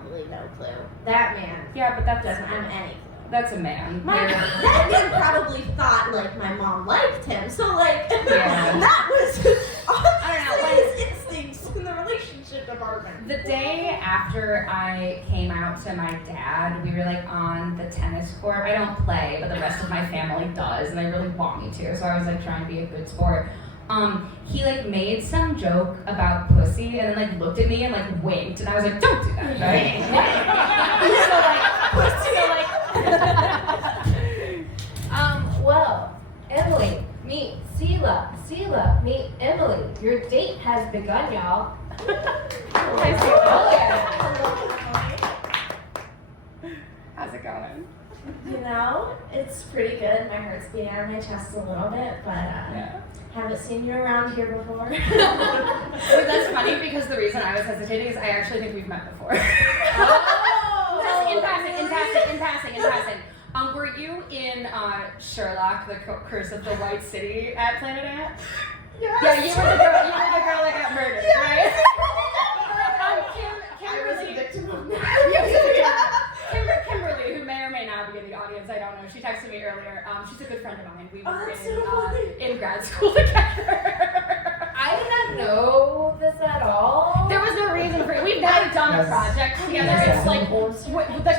probably no clue. That man. Yeah, but that doesn't have any clue. That's a man. That man probably thought like my mom liked him, so like Yeah. that was I don't know, his instincts in the relationship department. The day after I came out to my dad, we were like on the tennis court. I don't play, but the rest of my family does, and they really want me to. So I was like trying to be a good sport. He like made some joke about pussy, and then like looked at me and like winked, and I was like, "Don't do that." Well, Emily, meet Celah. Celah, meet Emily. Your date has begun, y'all. Hi, Oh, yeah. How's it going? You know, it's pretty good. My heart's beating out of my chest a little bit, but haven't seen you around here before. That's funny because the reason I was hesitating is I actually think we've met before. In passing. Were you in Sherlock, the Curse of the White City at Planet Ant? Yes. Yeah, you were the girl that got murdered, right? I was a victim of Kimberly, who may or may not be in the audience, I don't know. She texted me earlier. She's a good friend of mine. We were in grad school together. I did not know this at all. There was no reason for it. We've never done a project together. It's like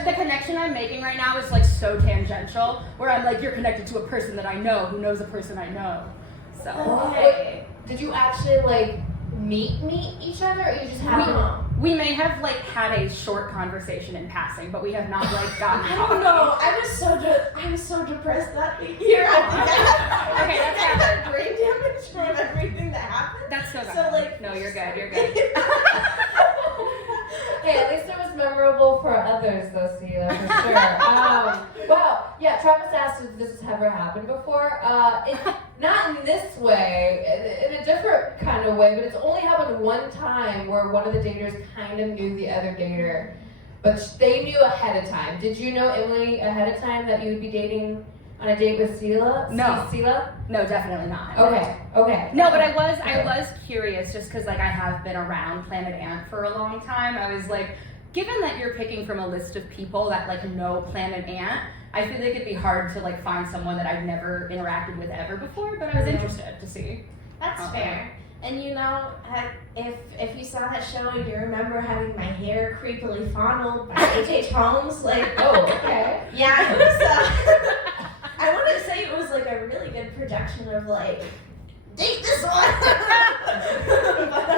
the connection I'm making right now is like so tangential, where I'm like, you're connected to a person that I know who knows a person I know. So Wait, did you actually like meet each other, or you just happened? We may have like had a short conversation in passing, but we have not like gotten. I don't know. I was so depressed that year. I had brain damage from everything that happened. That's so bad. So like, no, you're good. You're good. Hey, at least it was memorable for others, though, Celah, for sure. Well, yeah, Travis asked if this has ever happened before. Not in this way, in a different kind of way, but it's only happened one time where one of the daters kind of knew the other dater, but they knew ahead of time. Did you know Emily ahead of time that you would be dating on a date with Celah? No. Celah? No, definitely not. Okay. No, but I was curious just because like I have been around Planet Ant for a long time. I was like, given that you're picking from a list of people that like know Planet Ant, I feel like it'd be hard to like find someone that I've never interacted with ever before, but I was interested to see. That's fair. And you know, if you saw that show, you remember having my hair creepily fondled by H.H. Holmes. Like, Oh, okay. yeah, it was. I want to say it was like a really good projection of like, date this one.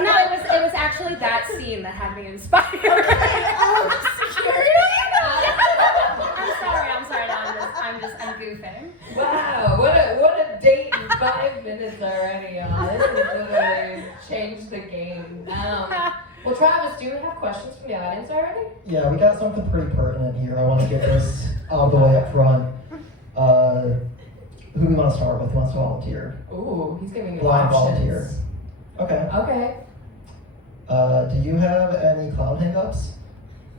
No, it was actually that scene that had me inspired. Security. I'm sorry. No, I'm goofing. Wow, what a date in 5 minutes already, y'all. This is literally changed the game. Well, Travis, do you have questions from the audience already? Yeah, we got something pretty pertinent here. I want to get this out of the way up front. Who do we want to start with? Who wants to volunteer? Ooh, he's giving me Blind options. volunteer. Okay. Okay. Do you have any clown hang-ups?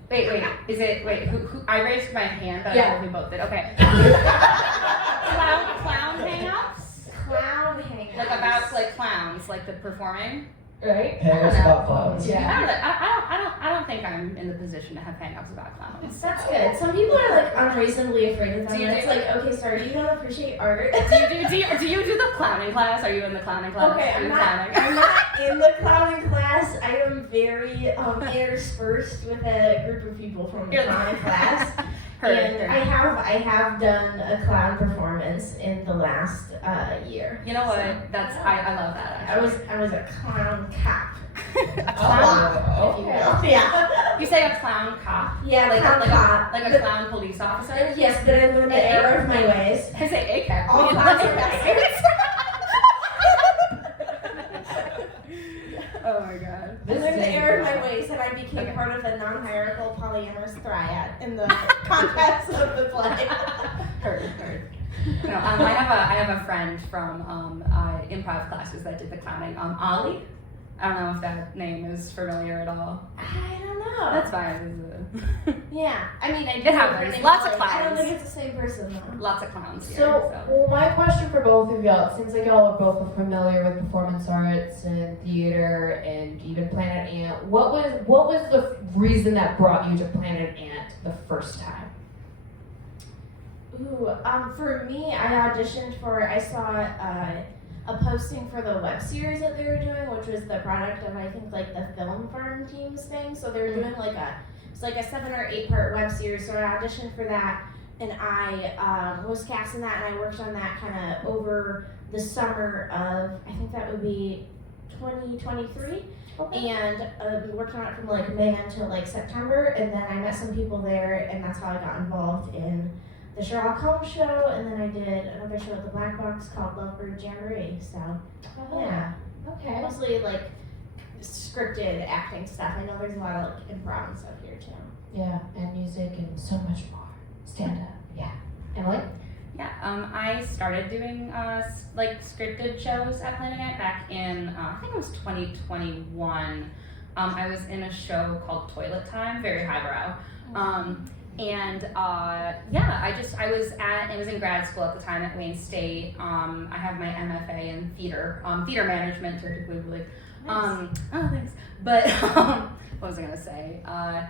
Wait. Who? I raised my hand, but Yeah. I think we both did. Okay. Clown hang-ups? Clown hang. Like about like clowns, like the performing. Right? Hang-ups about clowns. Yeah. I don't think I'm in the position to have hang-ups about clowns. That's good. Some people are like unreasonably afraid of them. Do you And it's do- like, okay, sorry, you don't appreciate art. Do you do the clowning class? Are you in the clowning class? Okay, Are you I'm clowning? not in the clowning class. I am very interspersed with a group of people from the You're- clowning class. Heard. And I have done a clown performance in the last year. You know what? So, That's I love that. I was a clown cop. A clown. Oh, If you okay. will. Yeah. You say a clown cop? Yeah, Like clown cop. like a clown police officer? Yes, but I'm in the error of my ways. I say ACAP. All clowns are bastards. Oh my god. I learned the error of my ways, and I became part of a non-hierarchical polyamorous triad in the context of the play. Heard. No, I have a friend from improv classes that did the clowning. Ollie. I don't know if that name is familiar at all. I don't know. That's fine. Yeah, I mean, It happens. Lots of I don't clowns. think it's the same person though. Lots of clowns here. So, well, my question for both of y'all, it seems like y'all are both familiar with performance arts and theater and even Planet Ant. What was the reason that brought you to Planet Ant the first time? Ooh, for me, I saw a posting for the web series that they were doing, which was the product of, I think, like the film farm teams thing. So they were doing it's like a 7 or 8 part web series. So I auditioned for that, and I was cast in that, and I worked on that kind of over the summer of, I think that would be 2023. Okay. And we worked on it from like May until like September, and then I met some people there, and that's how I got involved in the Sherlock Holmes show, and then I did another show at the Black Box called Lovebird Jamboree. So yeah, Okay. mostly like scripted acting stuff. I know there's a lot of like improv and stuff here too. Yeah, and music and so much more. Stand up. Yeah. Emily? Yeah, I started doing like scripted shows at Planet Ant back in I think it was 2021. I was in a show called Toilet Time, very highbrow. And I was in grad school at the time at Wayne State. I have my MFA in theater management, typically. Nice. Oh, thanks. But what was I gonna say? I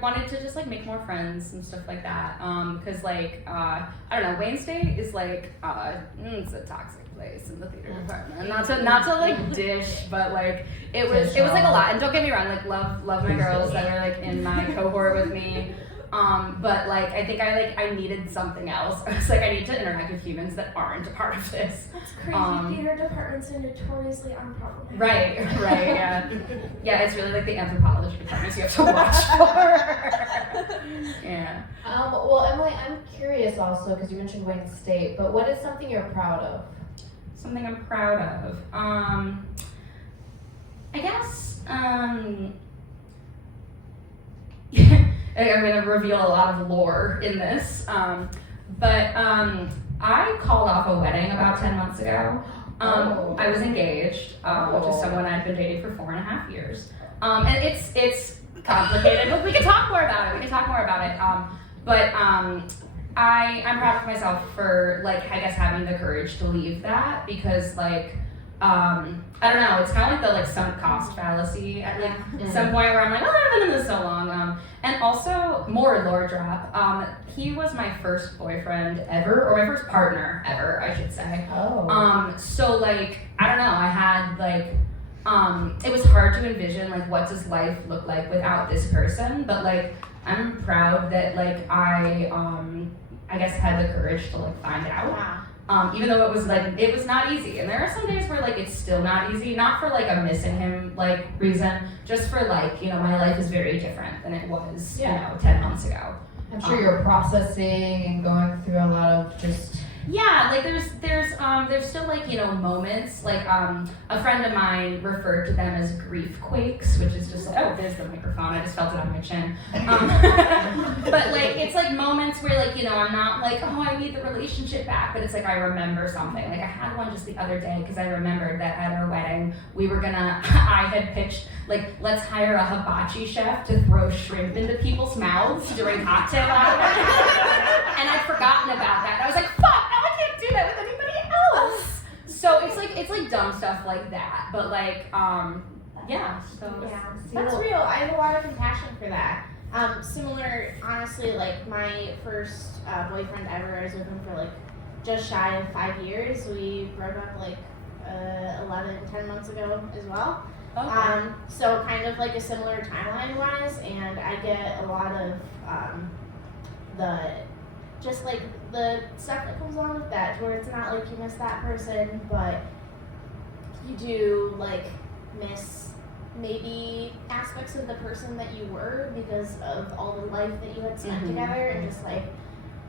wanted to just like make more friends and stuff like that. Cause like I don't know, Wayne State is like it's a toxic place in the theater department. Not to like dish, but like it was like a lot. And don't get me wrong, like love my girls that are like in my cohort with me. But like I think I needed something else. I was like, I need to interact with humans that aren't a part of this. That's crazy. Theater departments are notoriously unproblematic. Right, yeah. Yeah, it's really like the anthropology departments you have to watch for. Yeah. Well, Emily, I'm curious also because you mentioned Wayne State, but what is something you're proud of? Something I'm proud of. I guess I'm going to reveal a lot of lore in this, but I called off a wedding about 10 months ago. I was engaged, which is someone I'd been dating for 4.5 years. And it's complicated, but we can talk more about it. But I'm proud of myself for, like, I guess having the courage to leave that because, like, I don't know, it's kind of like the, like, sunk cost fallacy at, like, some point where I'm like, oh, I've been in this so long. And also, more lore drop, he was my first boyfriend ever, or my first partner ever, I should say. Oh. So, like, I don't know, I had, like, it was hard to envision, like, what does life look like without this person, but, like, I'm proud that, like, I guess had the courage to, like, find out. Wow. Even though it was not easy. And there are some days where, like, it's still not easy, not for, like, a missing him, like, reason, just for, like, you know, my life is very different than it was, you know, 10 months ago. I'm sure you're processing and going through a lot of just... Yeah, like there's still like, you know, moments, like a friend of mine referred to them as grief quakes, which is just like, oh, there's the microphone, I just felt it on my chin. But like, it's like moments where like, you know, I'm not like, oh, I need the relationship back, but it's like I remember something. Like I had one just the other day because I remembered that at our wedding, I had pitched, like, let's hire a hibachi chef to throw shrimp into people's mouths during cocktail hour. And I'd forgotten about that. I was like, fuck, now I can't do that with anybody else. So it's like dumb stuff like that. But like, yeah. So Yeah, that's real. I have a lot of compassion for that. Similar, honestly, like my first boyfriend ever, I was with him for like just shy of 5 years. We broke up like 10 months ago as well. Okay. So kind of like a similar timeline wise, and I get a lot of just like the stuff that comes along with that, where it's not like you miss that person, but you do like miss maybe aspects of the person that you were because of all the life that you had spent together and just like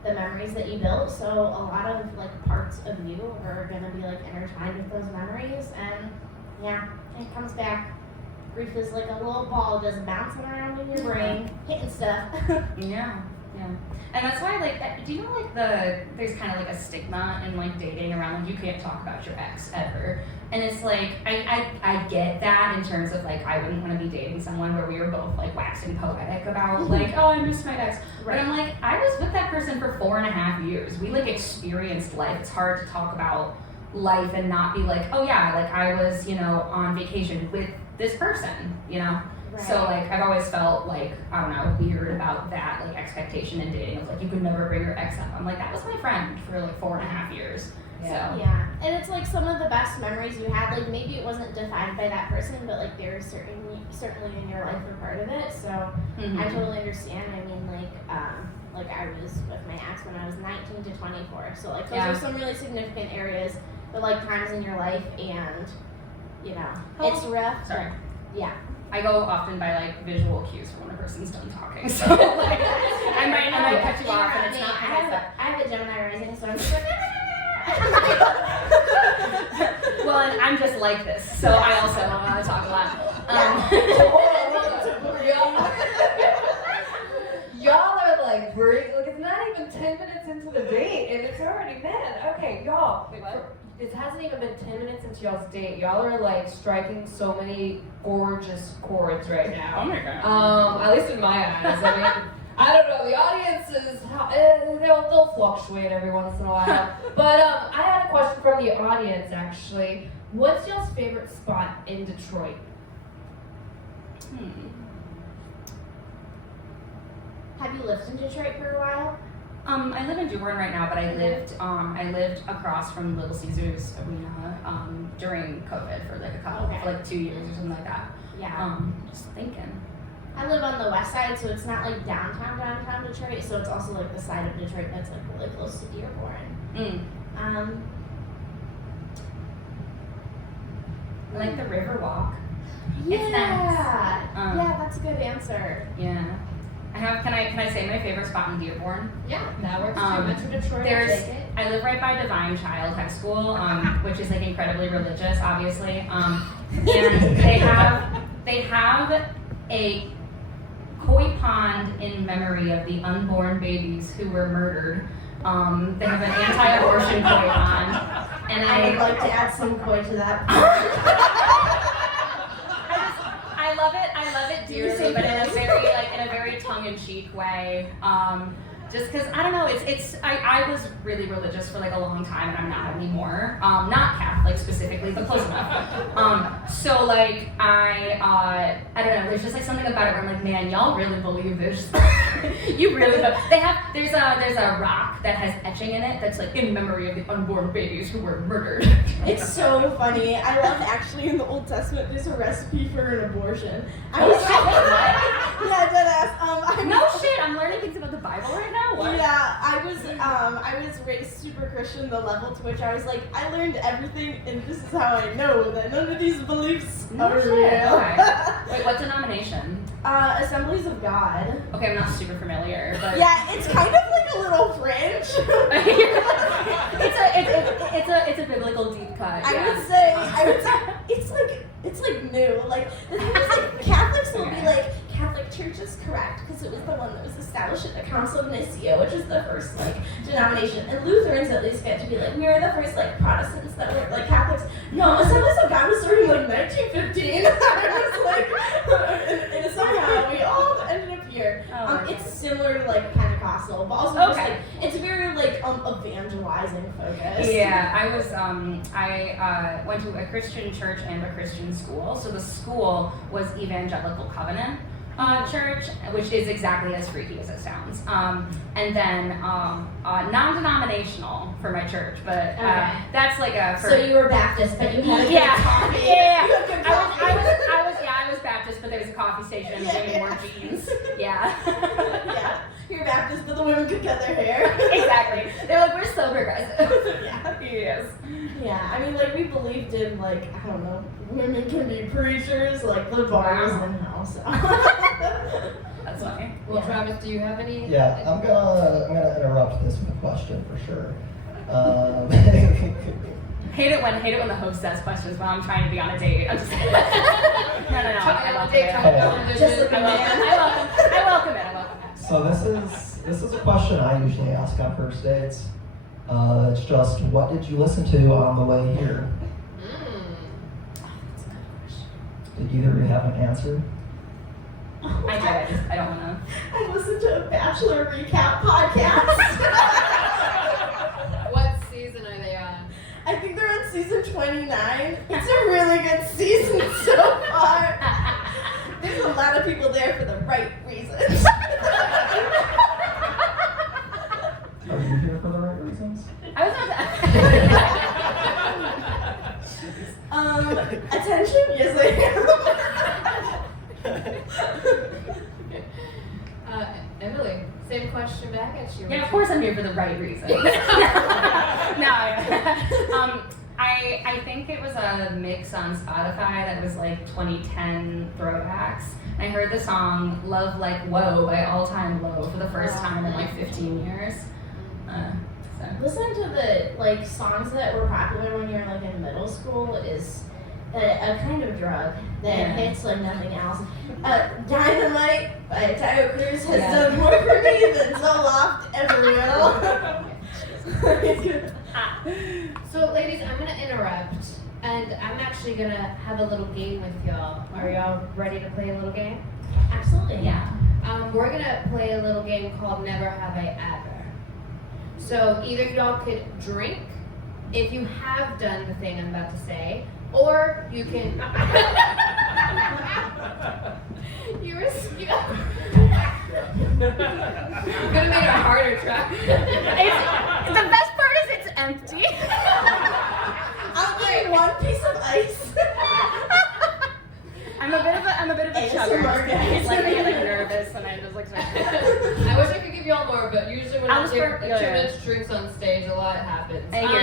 the memories that you built. So a lot of like parts of you are gonna be like intertwined with those memories, and yeah, it comes back. Grief is like a little ball just bouncing around in your brain, hitting stuff. Yeah. Yeah. And that's why, like, do you know, like, there's kind of like a stigma in like dating around, like, you can't talk about your ex ever. And it's like, I get that in terms of like, I wouldn't want to be dating someone where we were both like waxing poetic about like, oh, I miss my ex. But I'm like, I was with that person for 4.5 years. We like experienced life. It's hard to talk about life and not be like, oh yeah, like I was, you know, on vacation with this person, you know? Right. So like, I've always felt like, I don't know, weird about that like expectation in dating of like, you could never bring your ex up. I'm like, that was my friend for like 4.5 years. Yeah. So. Yeah, and it's like some of the best memories you had, like maybe it wasn't defined by that person, but like they were certainly in your life were part of it. So Mhm. I totally understand. I mean, like I was with my ex when I was 19 to 24. So like those Yeah. are some really significant areas, but like times in your life, and you know, Oh, it's rough. Sorry. Yeah. I go often by like visual cues for when a person's done talking. So like, I might cut you off, and it's not I have a Gemini rising, so I'm just like. Well, and I'm just like this, so I also talk a lot. Y'all are like, it's not even 10 minutes into the date and it's already men. Okay, y'all. Wait, what? It hasn't even been 10 minutes into y'all's date. Y'all are like striking so many gorgeous chords right now. Oh my god. At least in my eyes. I mean, I don't know. The audience is they'll fluctuate every once in a while. But I had a question from the audience actually. What's y'all's favorite spot in Detroit? Have you lived in Detroit for a while? I live in Dearborn right now, but I lived across from Little Caesars Arena during COVID for like for like 2 years or something like that. Yeah. Just thinking. I live on the west side, so it's not like downtown Detroit, so it's also like the side of Detroit that's like really close to Dearborn. I like the Riverwalk. Yeah. It's nice. Yeah, that's a good answer. Yeah. Can I say my favorite spot in Dearborn? Yeah, that works too. Metro Detroit. I live right by Divine Child High School, which is like incredibly religious, obviously. And they have a koi pond in memory of the unborn babies who were murdered. They have an anti-abortion koi pond, and I would like to add some koi to that. I love it dearly, but in a very tongue-in-cheek way. Just because I don't know, I was really religious for like a long time, and I'm not anymore. Not Catholic specifically, but close enough. So like I don't know. There's just like something about it where I'm like, man, y'all really believe this. You really do. There's a rock that has etching in it that's like in memory of the unborn babies who were murdered. It's so funny. I love actually in the Old Testament there's a recipe for an abortion. I was yeah, deadass. No shit, I'm learning things about the Bible right now. What? Yeah, I was raised super Christian, the level to which I was like, I learned everything, and this is how I know that none of these beliefs are real. Okay. Wait, what denomination? Assemblies of God. Okay, I'm not super familiar, but Yeah, it's kind of like a little fringe. it's a biblical deep cut. I would say it's like new. Like the thing is, like Catholics will be like, Catholic Church is correct because it was the one that was established at the Council of Nicaea, which is the first like denomination. And Lutherans at least get to be like, we were the first like Protestants that were like Catholics. No, Assemblies of God was started in like 1915. I was like, and somehow we all ended up here. It's similar to like Pentecostal, but also just like it's very like evangelizing focused. Yeah, I went to a Christian church and a Christian school. So the school was Evangelical Covenant Church, which is exactly as freaky as it sounds. And then non-denominational for my church, but that's like a. So you were Baptist, but you had a good coffee. Yeah. You had good coffee. I was Baptist, but there was a coffee station and women wore jeans. Yeah. Yeah. You're Baptist, but the women could cut their hair. Exactly. They're like, we're so progressive. Yeah. Yes. Yeah, I mean, like, we believed in, like, I don't know, women can be preachers, like, the bar is in house. That's funny. Well, Travis, do you have any? Yeah, I'm gonna interrupt this with a question for sure. Hate it when the host asks questions while I'm trying to be on a date. I'm just like, no. I welcome it. Just like a man. I welcome it. So this is This is a question I usually ask on first dates. It's just, what did you listen to on the way here? Did either of you have an answer? I don't want to. I listened to a Bachelor recap podcast. What season are they on? I think they're on season 29. It's a really good season so far. There's a lot of people there for the right reasons. Are you here for the right reasons? I was not. Attention? Yes, I am. Emily, same question back at you. Yeah, of course I'm here for the right reasons. No, I think it was a mix on Spotify that was like 2010 throwbacks. I heard the song Love Like Whoa by All Time Low for the first time in like 15 years. So. Listening to the like songs that were popular when you were like in middle school is a kind of drug that hits like nothing else. Dynamite by Tayo Cruz has done more for me than Zoloft ever will. So, ladies, I'm gonna interrupt, and I'm actually gonna have a little game with y'all. Are y'all ready to play a little game? Absolutely, yeah. We're gonna play a little game called Never Have I Ever. So either y'all could drink if you have done the thing I'm about to say, or you can. You're gonna make it a harder try. The best part is it's empty. I'll get one piece of ice. I'm a bit of a chugger. Like I get like nervous and I just like start. I wish I could give y'all more, but usually when I take too yeah. much drinks on stage, a lot happens. I hear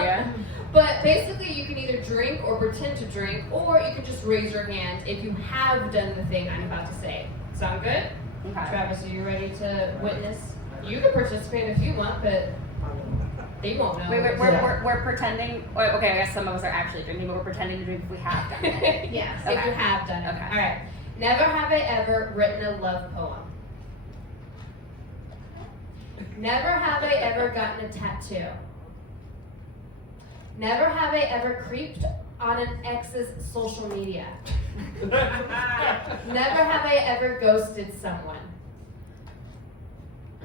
ya. But basically, you can either drink or pretend to drink, or you can just raise your hand if you have done the thing I'm about to say. Sound good? Okay. Travis, are you ready to witness? You can participate if you want, but they won't know. We're pretending. Okay, I guess some of us are actually drinking, but we're pretending to drink if we have done it. Yes, Okay. if you have done it. Okay. All right. Never have I ever written a love poem. Never have I ever gotten a tattoo. Never have I ever creeped on an ex's social media. Never have I ever ghosted someone.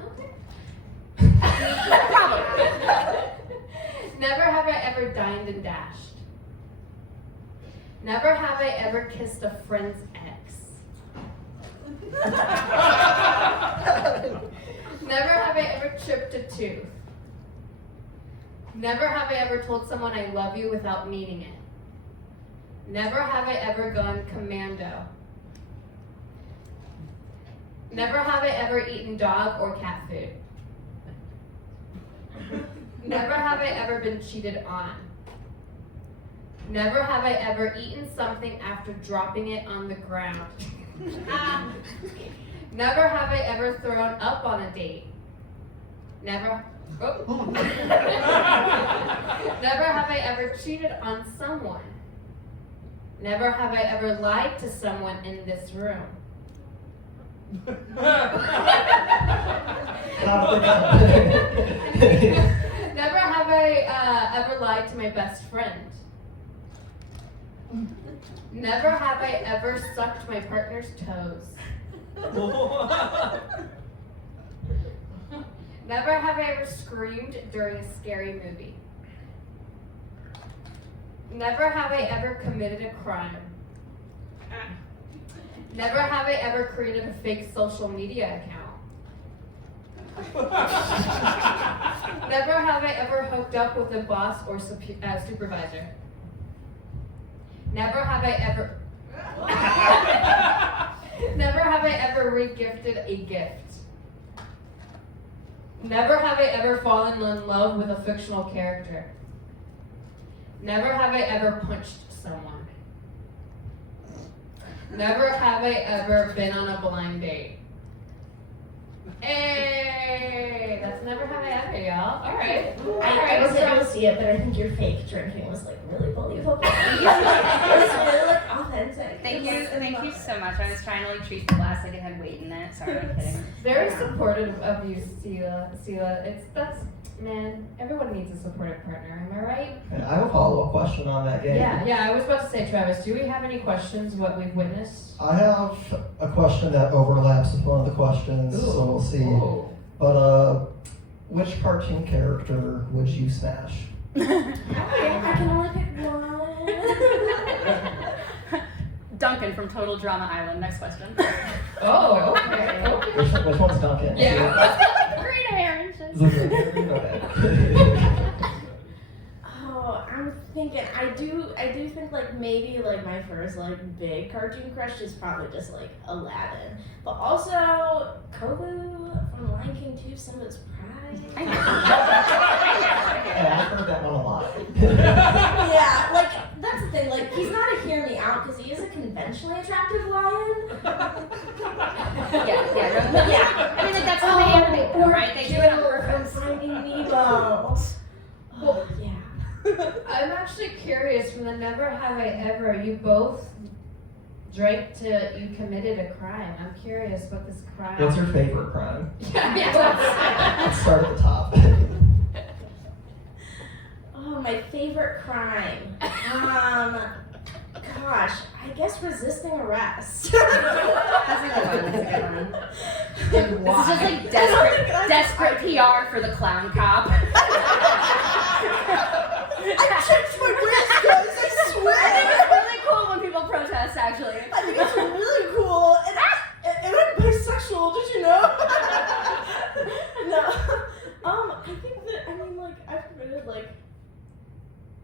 Okay. Probably. Never have I ever dined and dashed. Never have I ever kissed a friend's ex. Never have I ever chipped a tooth. Never have I ever told someone I love you without meaning it. Never have I ever gone commando. Never have I ever eaten dog or cat food. Never have I ever been cheated on. Never have I ever eaten something after dropping it on the ground. Never have I ever thrown up on a date. Never. Oh. Never have I ever cheated on someone. Never have I ever lied to someone in this room. Never have I ever lied to my best friend. Never have I ever sucked my partner's toes. Never have I ever screamed during a scary movie. Never have I ever committed a crime. Never have I ever created a fake social media account. Never have I ever hooked up with a boss or supervisor. Never have I ever. Never have I ever re-gifted a gift. Never have I ever fallen in love with a fictional character. Never have I ever punched someone. Never have I ever been on a blind date. Hey, that's never have I ever, y'all. All right. I wasn't able to see it, but I think your fake drinking was like really believable. It was really like authentic. Thank you so much. I was trying to like treat the glass like it had weight in it. Sorry, I'm kidding. Very supportive of you, Celah. Man, everyone needs a supportive partner, am I right? And I have a follow-up question on that game. Yeah, I was about to say, Travis, do we have any questions what we've witnessed? I have a question that overlaps with one of the questions, so we'll see. Ooh. But which cartoon character would you smash? I can only pick one. Duncan from Total Drama Island. Next question. Oh, okay. Which one's Duncan? Yeah. Green hair and shit. Okay. Oh, I'm thinking. I do think like maybe like my first like big cartoon crush is probably just like Aladdin, but also Kobu from Lion King 2, Simba's Pride. Yeah, I've heard that one a lot. Yeah, like that's the thing. Like he's not a hear me out because he is a conventionally attractive lion. Yeah. I mean, like that's how they animate them, right? They do it on purpose. From Finding Nemo. Well, Yeah. I'm actually curious, from the Never Have I Ever, you both drank to, you committed a crime. I'm curious what this crime. What's your favorite crime? Yeah. Let's start at the top. Oh, my favorite crime. Gosh, I guess resisting arrest. That's a good one. And This is why? just like desperate PR for the clown cop. I checked my wrist, guys. I I think swear. it's really cool when people protest, actually. I think it's really cool. And I'm bisexual. Did you know? No. I think that I've committed like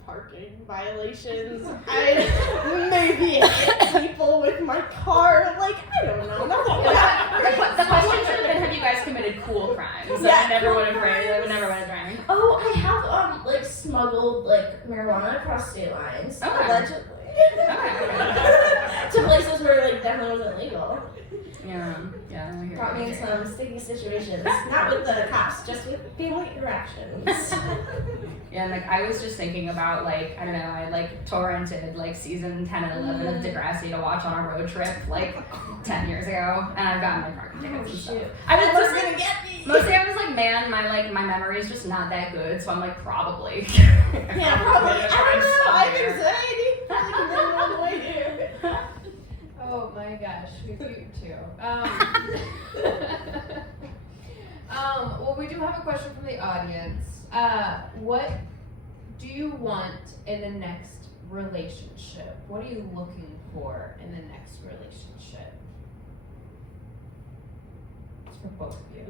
parking violations. I maybe hit people with my car. Like I don't know. Nothing like that. The question should have been, have you guys committed cool crimes? Yeah, I never cool would have drank. I would crimes. never would have drank. Oh, I have like smuggled like marijuana across state lines. Okay. Allegedly. Okay. To places where like definitely wasn't legal. Yeah. I hear Got me in some sticky situations. Not with the cops, just with family interactions. Yeah, and like I was just thinking about like, I don't know, I like torrented like season 10 and 11 of Degrassi to watch on a road trip like 10 years ago, and I've gotten my parking tickets and stuff. I was just gonna like, get me. mostly I was like, man, my memory is just not that good, so I'm like, probably. Yeah, probably. I have anxiety. I can get it on the way here. Oh my gosh, we do too. Well, we do have a question from the audience. What do you want in the next relationship? What are you looking for in the next relationship? It's for both of you.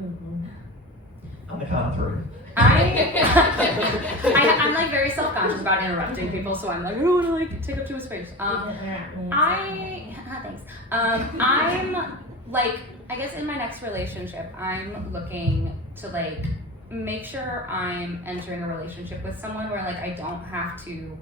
On the count of three. I'm like very self-conscious about interrupting people, so I'm like, I don't want to like take up too much space. Thanks. I'm like, I guess in my next relationship, I'm looking to like make sure I'm entering a relationship with someone where like I don't have to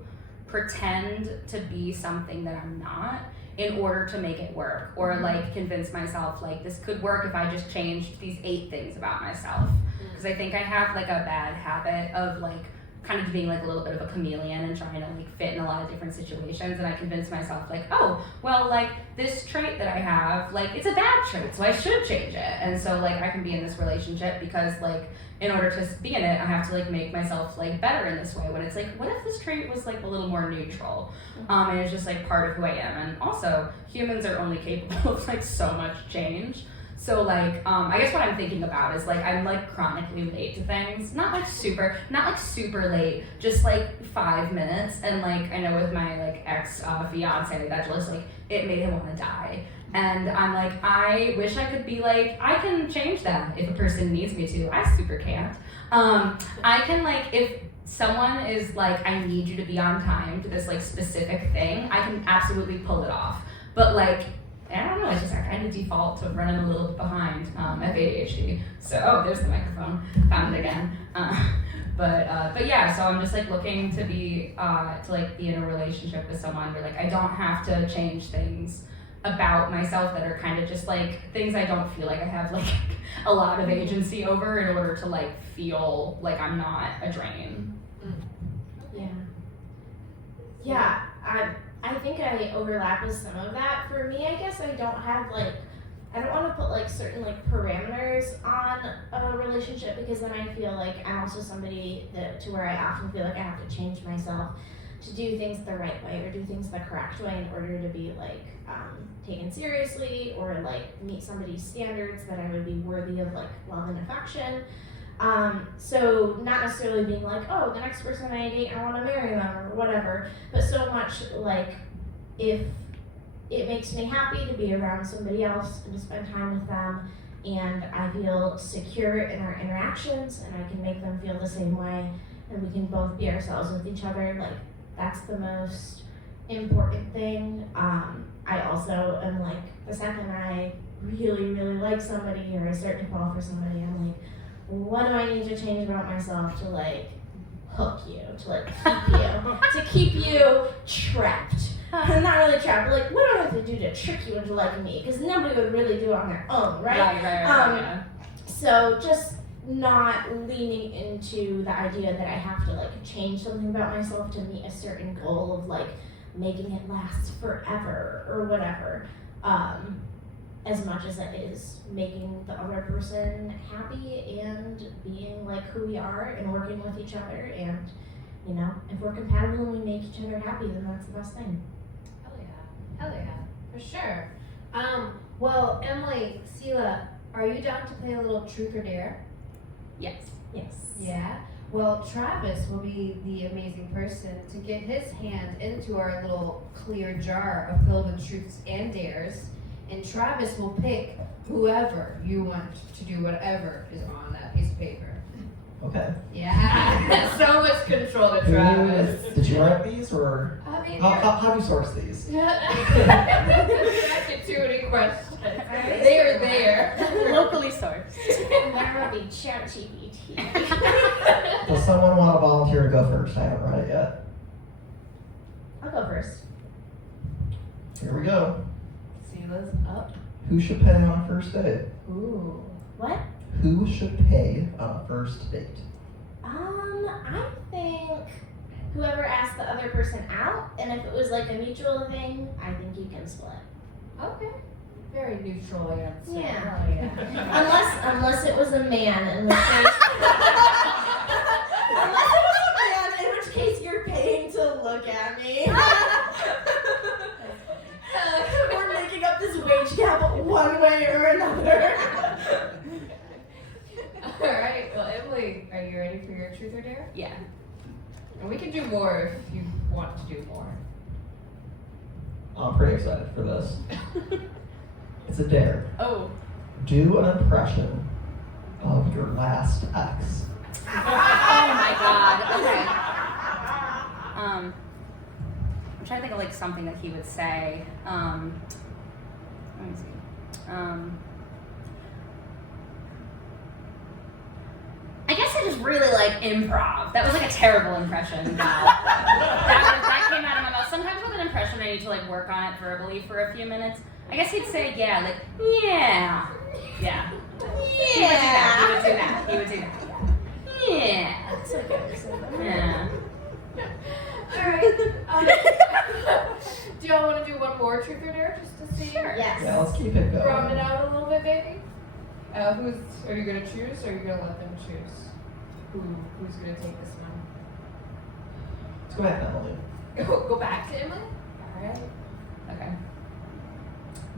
pretend to be something that I'm not in order to make it work, or like convince myself like this could work if I just changed these 8 things about myself. Because I think I have like a bad habit of like kind of being like a little bit of a chameleon and trying to like fit in a lot of different situations, and I convince myself like, oh well, like this trait that I have, like it's a bad trait, so I should change it. And so like I can be in this relationship because like in order to be in it, I have to like make myself like better in this way, when it's like, what if this trait was like a little more neutral, and it's just like part of who I am. And also humans are only capable of like so much change. So like, I guess what I'm thinking about is like, I'm like chronically late to things. Not like super late, just like 5 minutes. And like, I know with my like ex fiance, that just like, it made him want to die. And I'm like, I wish I could be like, I can change that if a person needs me to. I super can't. I can like, if someone is like, I need you to be on time to this like specific thing, I can absolutely pull it off. But like, I don't know, it's just I kind of default to running a little bit behind. I have ADHD, so there's the microphone, found it again. But yeah, so I'm just like looking to be in a relationship with someone where like I don't have to change things about myself that are kind of just like things I don't feel like I have like a lot of agency over, in order to like feel like I'm not a drain. Yeah, I think I overlap with some of that. For me, I guess I don't have I don't want to put certain parameters on a relationship, because then I feel like I'm also somebody to where I often feel like I have to change myself to do things the right way or do things the correct way in order to be taken seriously or meet somebody's standards that I would be worthy of love and affection. So not necessarily being oh, the next person I date, I want to marry them or whatever, but so much if it makes me happy to be around somebody else and to spend time with them, and I feel secure in our interactions and I can make them feel the same way, and we can both be ourselves with each other, that's the most important thing. I also am the second I really, really like somebody or I start to fall for somebody, I'm what do I need to change about myself to hook you, to keep you trapped? Not really trapped, but what do I have to do to trick you into liking me? Because nobody would really do it on their own, right? Right, yeah. So just not leaning into the idea that I have to change something about myself to meet a certain goal of making it last forever or whatever. As much as it is making the other person happy and being who we are and working with each other, and if we're compatible and we make each other happy, then that's the best thing. Hell yeah, for sure. Well, Emily, Celah, are you down to play a little truth or dare? Yes. Yeah. Well, Travis will be the amazing person to get his hand into our little clear jar filled with truths and dares. And Travis will pick whoever you want to do whatever is on that piece of paper. Okay. Yeah, so much control to Travis. Did you write these, or I mean, how do you source these? Ask you too many questions. They are there. Locally sourced. That would be ChatGPT. Does someone want to volunteer to go first? I haven't read it yet. I'll go first. Here we go. Celah's up. Who should pay on a first date? Ooh. What? Who should pay on a first date? I think whoever asked the other person out, and if it was a mutual thing, I think you can split. Okay. Very neutral answer. Yeah. Oh, yeah. Unless it was a man, in which case unless it was a man, in which case you're paying to look at me. We're making up this wage gap one way or another. Alright, well, Emily, are you ready for your truth or dare? Yeah. And we can do more if you want to do more. I'm pretty excited for this. It's a dare. Oh. Do an impression of your last ex. Oh my god. Okay. I'm trying to think of something that he would say. Let me see. I guess I just really like improv. That was a terrible impression. That came out of my mouth. Sometimes with an impression, I need to work on it verbally for a few minutes. I guess he'd say, yeah. Yeah. Yeah. He would do that. Yeah. That's a good episode. Yeah. Alright. Do y'all want to do one more truth or dare just to see? Sure. Yes. Yeah, let's keep it going. Round it out a little bit, baby. Are you gonna choose, or are you gonna let them choose? Who's gonna take this one? Let's go back to Emily. Go back to Emily. All right. Okay.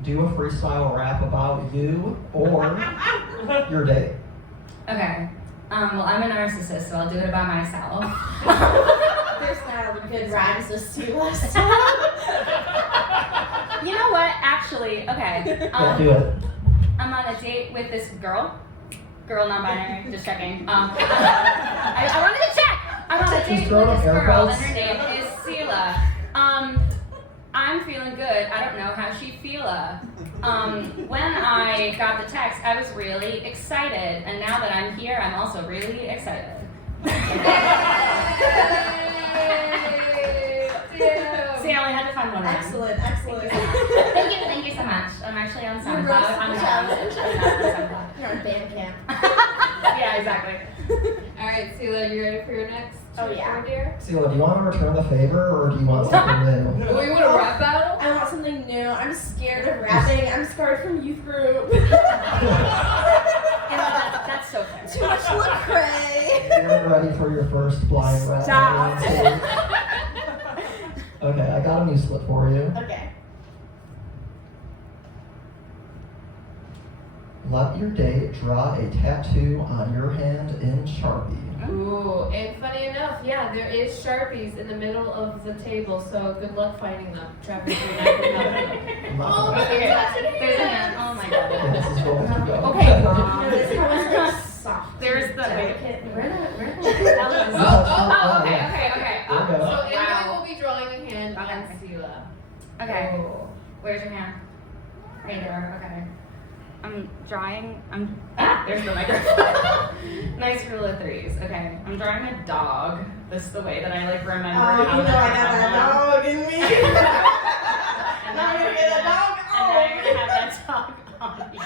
Do a freestyle rap about you or your date. Okay. Well, I'm a narcissist, so I'll do it about myself. There's not good rhymes with Celah. You know what? Actually, okay. Yeah, do it. I'm on a date with this girl, non-binary, just checking. I wanted to check. I'm on a date with this girl, and her name is Celah. I'm feeling good. I don't know how she feela. When I got the text, I was really excited, and now that I'm here, I'm also really excited. See, I only had to find one. Excellent. Thank you so much. I'm actually on SoundCloud. I'm not on SoundCloud. You're on Bandcamp. Yeah, exactly. All right, Celah, you ready for your next Oh, yeah. dear? Celah, do you want to return the favor or do you want something new? Do we want a rap battle? I want something new. I'm scared of rapping. I'm scarred from youth group. That's so fair. Too much Lecrae. You're ready for your first blind rap. Stop. Okay, I got a new slip for you. Okay. Let your date draw a tattoo on your hand in Sharpie. Ooh, and funny enough, yeah, there is Sharpies in the middle of the table, so good luck finding them. Travis, you're not gonna help you. I'm not Oh, gonna- my Okay. gosh, There's a hand. Oh my god. Okay, this is going to go. Okay. No, this one was like soft. There's the- delicate. Where the Oh, okay. There we go. So Wow. Emily will be drawing a hand on Okay. Celah. Okay. Oh. Where's your hand? Right there. Okay. I'm drawing. There's the microphone. Nice rule of threes. Okay. I'm drawing a dog. This is the way that I like remember. Oh, how you know to I got draw that one. dog in me. And Now you're gonna get a dog. And now you're gonna have that dog on you.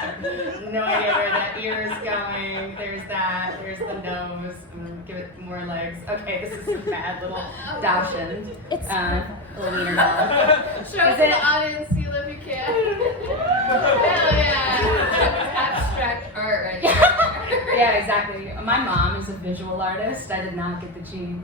No idea where that ear is going. There's that. There's the nose. I'm gonna give it more legs. Okay, this is a bad little Dachshund. It's Little wiener dog. Show it to the audience, Celah, if you can. Hell yeah. Abstract art right there. Yeah, exactly. My mom is a visual artist. I did not get the gene.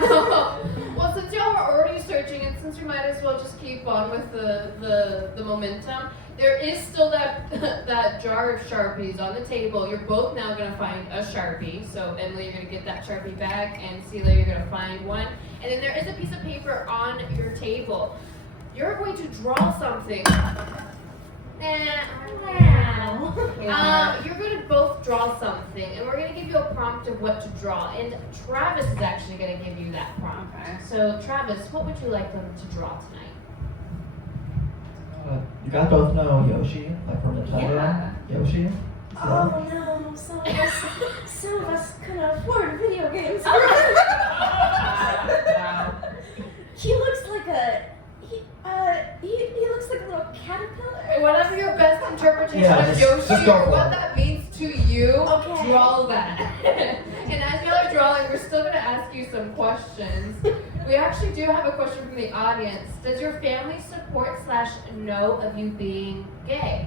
Well, since y'all were already searching, and since we might as well just keep on with the momentum, there is still that that jar of Sharpies on the table. You're both now gonna find a Sharpie. So Emily, you're gonna get that Sharpie back, and Celah, you're gonna find one. And then there is a piece of paper on your table. You're going to draw something. You're going to both draw something, and we're going to give you a prompt of what to draw. And Travis is actually going to give you that prompt. Okay. So, Travis, what would you like them to draw tonight? You guys both know Yoshi, like from Nintendo. Yeah. Yoshi. oh no, some of us couldn't afford video games. Wow. He looks like he looks like a little caterpillar. Whatever your best interpretation Yeah, of just Yoshi go or for what it. that means to you, Okay. draw that. And as y'all are drawing, we're still going to ask you some questions. We actually do have a question from the audience. Does your family support / know of you being gay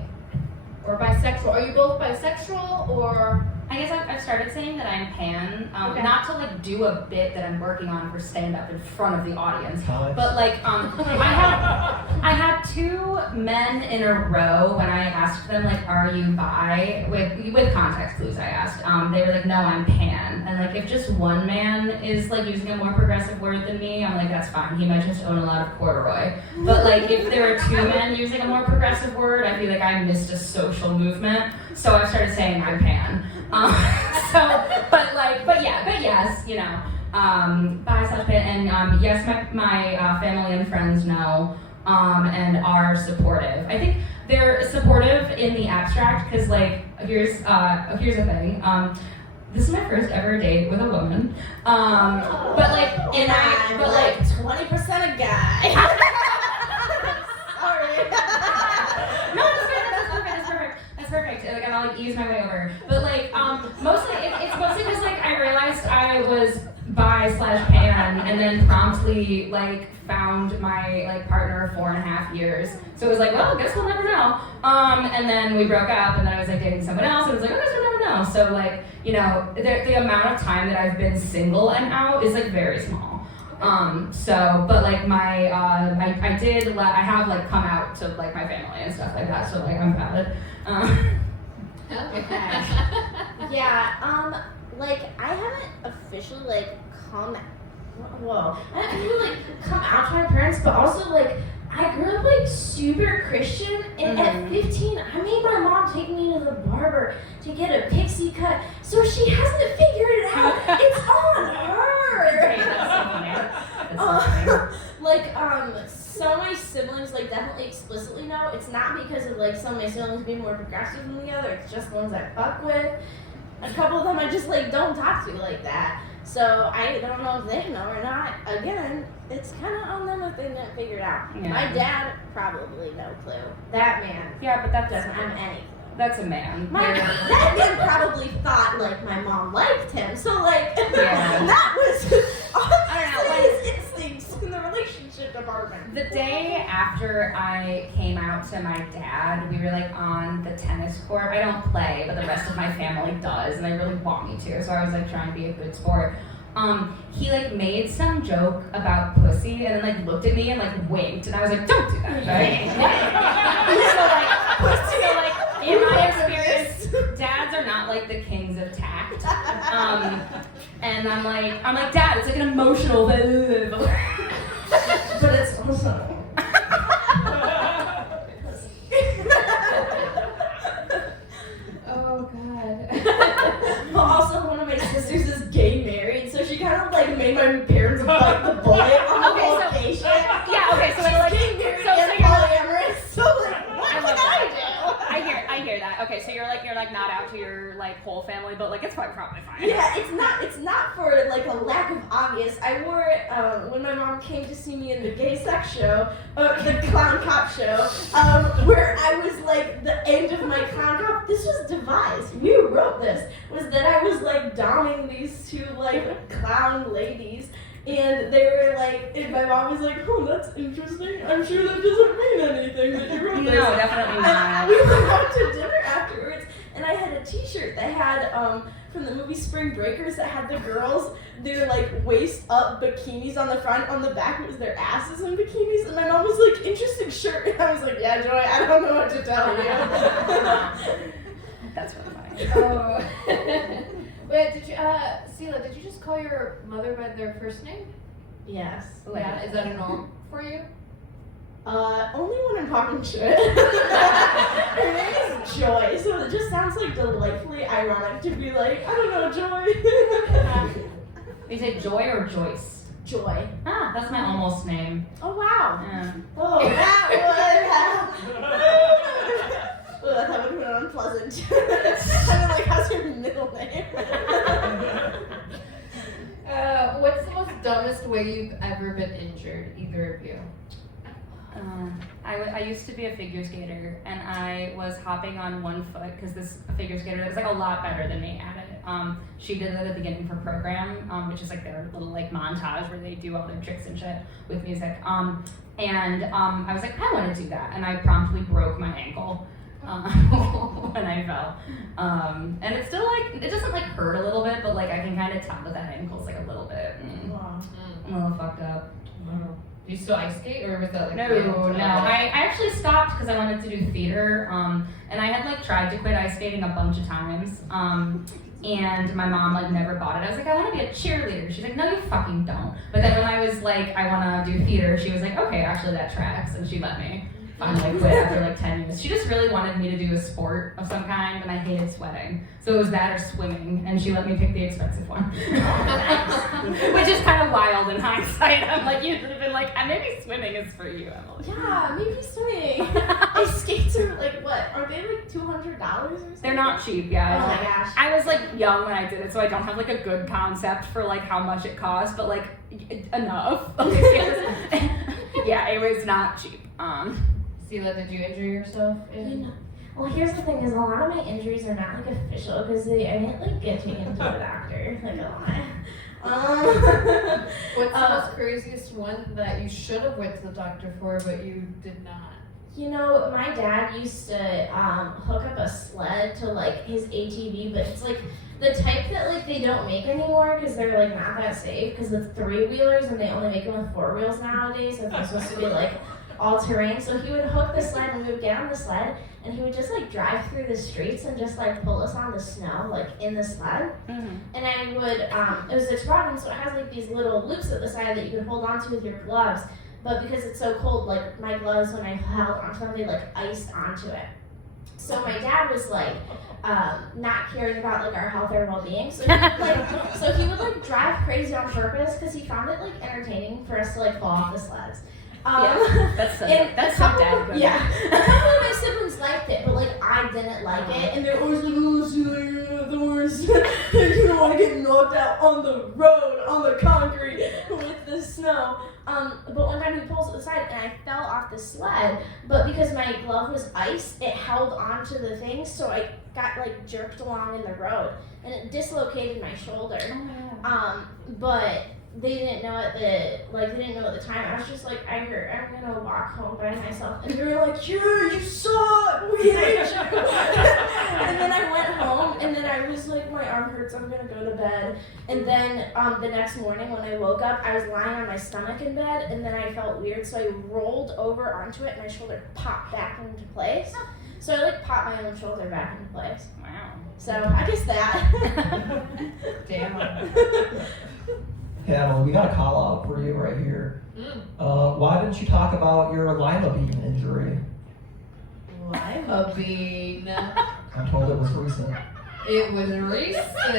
or bisexual? Are you both bisexual or? I guess I've started saying that I'm pan, Okay. not to like do a bit that I'm working on for stand up in front of the audience, Hi. but like I had two men in a row when I asked them like, are you bi? With context clues I asked. They were like, no, I'm pan. And like if just one man is like using a more progressive word than me, I'm like, that's fine. He might just own a lot of corduroy. But like if there are two men using a more progressive word, I feel like I missed a social movement. So I've started saying I'm pan. But yes, you know, bi/pan, and yes, my family and friends know, and are supportive. I think they're supportive in the abstract because, like, here's the thing. This is my first ever date with a woman, but like, And I'm like 20% a guy. Sorry. No, that's perfect. Like, and I'll like ease my way over. But like, mostly it's mostly just like I realized I was bi/pan, and then promptly like found my like partner of 4.5 years. So it was like, well, I guess we'll never know. And then we broke up, and then I was like dating someone else, and it was like, I guess we'll never know. So like, you know, the amount of time that I've been single and out is like very small. But like I have like come out to like my family and stuff like that, so like I'm valid. Yeah, like I haven't officially like come I haven't really like come out to my parents, but also like I grew up like super Christian, and at 15 I made my mom take me to the barber to get a pixie cut, so she hasn't figured it out. It's on her. Okay, that's so funny. That's so funny. Like some of my siblings like definitely explicitly know. It's not because of like some of my siblings being more progressive than the other. It's just the ones I fuck with. A couple of them I just like don't talk to like that. So I don't know if they know or not. Again, it's kind of on them if they didn't figure it out. Yeah. My dad probably no clue. That man Yeah, but that doesn't have any clue. That's a man. That man probably thought like my mom liked him, so like Yeah. that was I don't know, his instincts in the relationship department. The day after I came out to my dad, we were like on the tennis court. I don't play, but the rest of my family does, and they really want me to. So I was like trying to be a good sport. He like made some joke about pussy, and then like looked at me and like winked, and I was like, "Don't do that." So like in my experience, dads are not like the kings of tact. And I'm like, Dad, it's like an emotional. But it's also Oh God. but also one of my sisters is gay married, so she kind of like made my parents bite the bullet on the Okay, whole so- occasion. Yeah, okay, so She's like, gay married so and you're polyamorous, so like what I can love I do? I hear that. Okay, so you're like not out to your like whole family, but like it's probably fine. Yeah, it's not for like a lack of obvious. I wore it when my mom came to see me in the gay sex show, the clown cop show, where I was like the end of my clown cop. This was devised. We wrote this. Was that I was like doming these two like clown ladies. And they were like, and my mom was like, "Oh, that's interesting. I'm sure that doesn't mean anything that you wrote this." No, definitely And not. we went out to dinner afterwards, and I had a T-shirt that had from the movie Spring Breakers that had the girls their like waist up bikinis on the front. On the back it was their asses in bikinis, and my mom was like, "Interesting shirt." And I was like, "Yeah, Joy, I don't know what to tell you." That's really funny. Oh. Wait, did you, Celah, did you just call your mother by their first name? Yes. Yeah, is that a norm for you? Only when I'm talking shit. Her name is Joy, so it just sounds like delightfully ironic to be like, I don't know, Joy. You say Joy or Joyce? Joy. Ah, that's my almost name. Oh wow. Yeah. Oh, that would oh, that would have been unpleasant. I mean, like, how's your middle name? What's the most dumbest way you've ever been injured, either of you? I used to be a figure skater, and I was hopping on one foot because this figure skater that was like a lot better than me at it. She did it at the beginning of her program, which is like their little like montage where they do all their tricks and shit with music. And I was like, I want to do that, and I promptly broke my ankle. When I fell, and it's still like it doesn't like hurt a little bit, but like I can kind of tell that ankle's like a little bit I'm a little fucked up. Do you still ice skate, or was that like No. I actually stopped because I wanted to do theater, and I had like tried to quit ice skating a bunch of times, and my mom like never bought it. I was like, I want to be a cheerleader. She's like, no, you fucking don't. But then when I was like, I want to do theater, she was like, okay, actually that tracks, and she let me. Finally quit after like 10 years. She just really wanted me to do a sport of some kind, and I hated sweating. So it was that or swimming, and she let me pick the expensive one. Which is kind of wild in hindsight. I'm like, you should have been like, maybe swimming is for you, Emily. Yeah, maybe swimming. Ice skates are like, what? Are they like $200 or something? They're not cheap, Oh yeah. my gosh. I was like young when I did it, so I don't have like a good concept for like how much it cost, but like enough. Yeah, it was not cheap. Celah, did you injure yourself? Well, here's the thing: is a lot of my injuries are not like official because I didn't like get taken to the doctor, like a lot. What's the most craziest one that you should have went to the doctor for, but you did not? You know, my dad used to hook up a sled to like his ATV, but it's like the type that like they don't make anymore because they're like not that safe because it's 3-wheelers and they only make them with 4 wheels nowadays. So they're supposed to be like all terrain. So he would hook the sled and we would get on the sled and he would just like drive through the streets and just like pull us on the snow like in the sled. Mm-hmm. And I would it was a toboggan, so it has like these little loops at the side that you could hold onto with your gloves. But because it's so cold, like my gloves when I held onto them, they like iced onto it. So my dad was like not caring about like our health or well-being. So he would like drive crazy on purpose because he found it like entertaining for us to like fall off the sleds. That's so and that's a so couple- dad good. Yeah, a couple of my siblings liked it, but like I didn't like it, and they're always like, "Oh, Celah, you're the worst. You don't want to get knocked out on the road, on the concrete with the snow." But one time he pulls it aside, and I fell off the sled. But because my glove was ice, it held onto the thing, so I got like jerked along in the road, and it dislocated my shoulder. But they didn't know at the time. I was just like, I'm gonna walk home by myself, and they were like, you suck, we hate you. And then I went home, and then I was like, my arm hurts, I'm gonna go to bed. And then the next morning when I woke up, I was lying on my stomach in bed, and then I felt weird, so I rolled over onto it, and my shoulder popped back into place. So I like popped my own shoulder back into place. Wow. So I guess that. Damn. Okay, Emily, we got a call out for you right here. Why didn't you talk about your lima bean injury? Lima bean. I'm told it was recent. It was recent.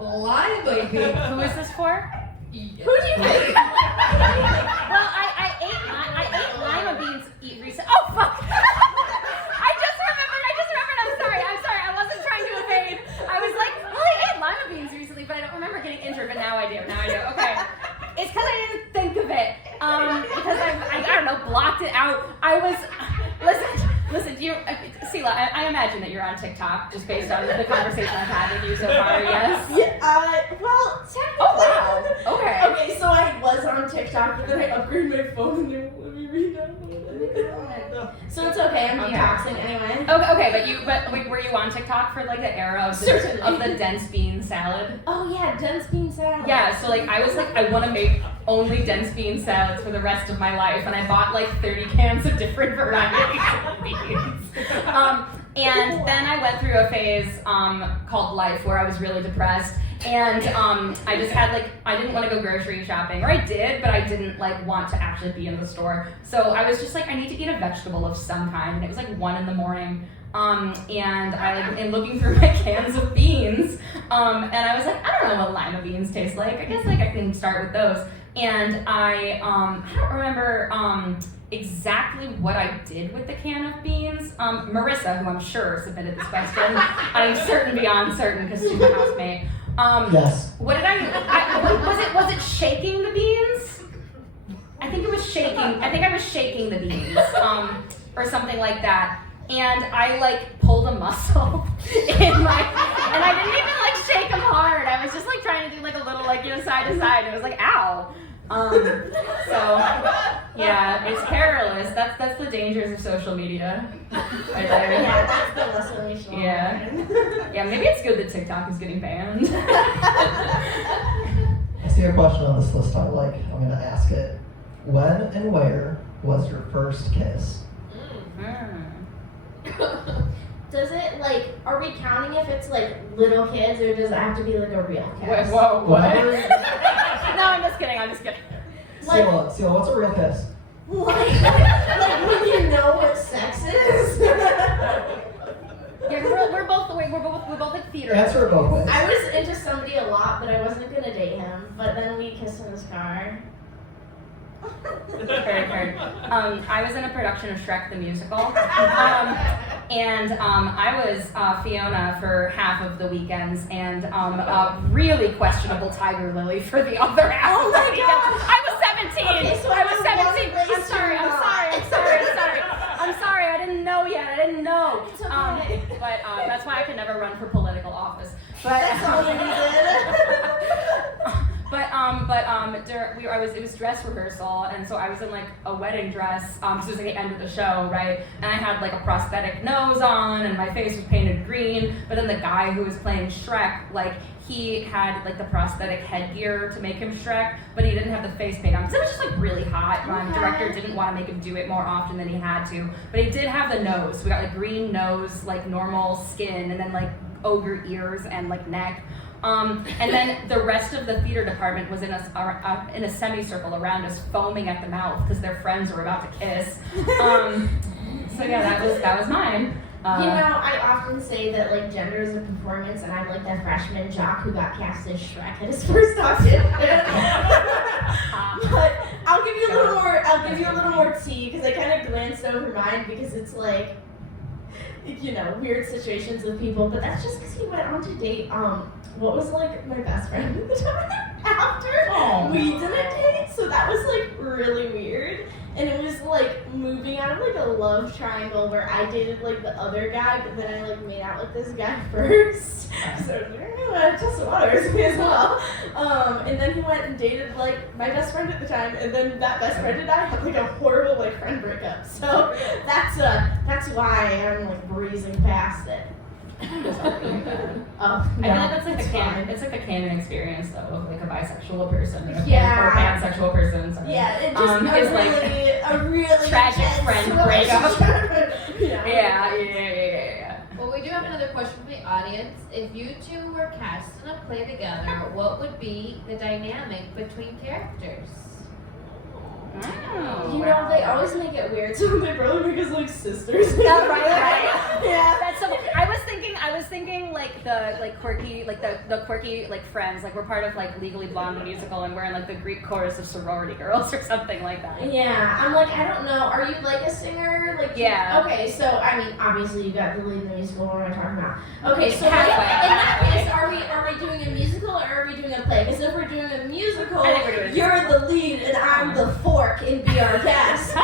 Lima bean. Who is this for? Who do you think? Well, I ate lima beans recently. Oh fuck! I just remembered. I'm sorry. I wasn't trying to evade. I was like, well, I ate lima beans recently, but I don't remember getting injured. But now I do. Okay. It's because I didn't think of it. Because I don't know, blocked it out. I was listen. You, Celah, I imagine that you're on TikTok just based on the conversation I've had with you so far. Yes. Yeah. Well, technically. Oh wow. Okay. Okay, so I was on TikTok, but then I upgraded my phone and they won't let me re-download it. So it's okay. I'm detoxing anyway. But were you on TikTok for like the era of the dense bean salad? Oh yeah, dense bean salad. Yeah, so like I was like, I want to make only dense bean salads for the rest of my life, and I bought like 30 cans of different varieties of beans. And then I went through a phase called life where I was really depressed, and I just had like, I didn't want to go grocery shopping, or I did, but I didn't like want to actually be in the store. So I was just like, I need to eat a vegetable of some kind, and it was like 1 a.m. And I like in looking through my cans of beans, and I was like, I don't know what lima beans taste like. I guess like I can start with those. And I don't remember exactly what I did with the can of beans. Marissa, who I'm sure submitted this question, I'm certain beyond certain because she's my housemate. Yes. What did was it shaking the beans? I think it was shaking. I think I was shaking the beans, or something like that. And I like pulled a muscle in my, and I didn't even like shake them hard. I was just like trying to do like a little like, side to side. It was like, ow. So yeah, it's perilous. That's the dangers of social media. Right there. Yeah, that's the lesson we should learn. Yeah, maybe it's good that TikTok is getting banned. I see a question on this list I'm going to ask it. When and where was your first kiss? Does it like, are we counting if it's like little kids, or does it have to be like a real kiss? Wait, whoa, what? Whatever. No, I'm just kidding. Like, Celah, what's a real kiss? like when you know what sex is. Yeah, we're both like theater. Answer it both ways. I was into somebody a lot, but I wasn't gonna date him. But then we kissed in his car. Very. I was in a production of Shrek the Musical, and I was Fiona for half of the weekends, and a really questionable Tiger Lily for the other half. Oh of the my weekend. God. I was 17. Okay, so I was I 17. was I'm sorry. I didn't know yet. I didn't know. It's okay. But that's why I could never run for political office. But That's all you did. It was dress rehearsal, and so I was in like a wedding dress, so it was like the end of the show, right? And I had like a prosthetic nose on, and my face was painted green, but then the guy who was playing Shrek, like, he had like the prosthetic headgear to make him Shrek, but he didn't have the face paint on, because it was just like really hot. The director didn't want to make him do it more often than he had to, but he did have the nose. So we got like green nose, like normal skin, and then like ogre ears and like neck. And then the rest of the theater department was in a semicircle around us, foaming at the mouth because their friends were about to kiss. So yeah, that was mine. I often say that like gender is a performance, and I'm like that freshman jock who got cast as Shrek at his first audition. But over mine because it's like, you know, weird situations with people, but that's just because he went on to date, what was like my best friend at the time after we didn't date, so that was like really weird. And it was like moving out of like a love triangle where I dated like the other guy, but then I like made out with this guy first. So just the waters me as well. And then he went and dated like my best friend at the time, and then that best friend and I had like a horrible like friend breakup. So that's why I'm like breezing past it. I feel like that's like it's like a canon experience though of like a bisexual person or a pansexual person. Sorry. Yeah, it just a really tragic friend breakup. Yeah. Well, we do have another question from the audience. If you two were cast in a play together, what would be the dynamic between characters? Oh, you know, they always make it weird, so my brother make us like sisters. Yeah, right. Yeah. That's so. I was thinking like the quirky like friends, like we're part of like Legally Blonde the musical, and we're in like the Greek chorus of sorority girls or something like that. Yeah, I'm like, I don't know. Are you like a singer? Like, yeah. Okay, so I mean, obviously you got the lead in the musical. What am I talking about? Okay, so in Halfway. that case, are we doing a musical or are we doing a play? Because if we're doing a musical, I think we're doing a you're the lead and I'm the fork and be our guest.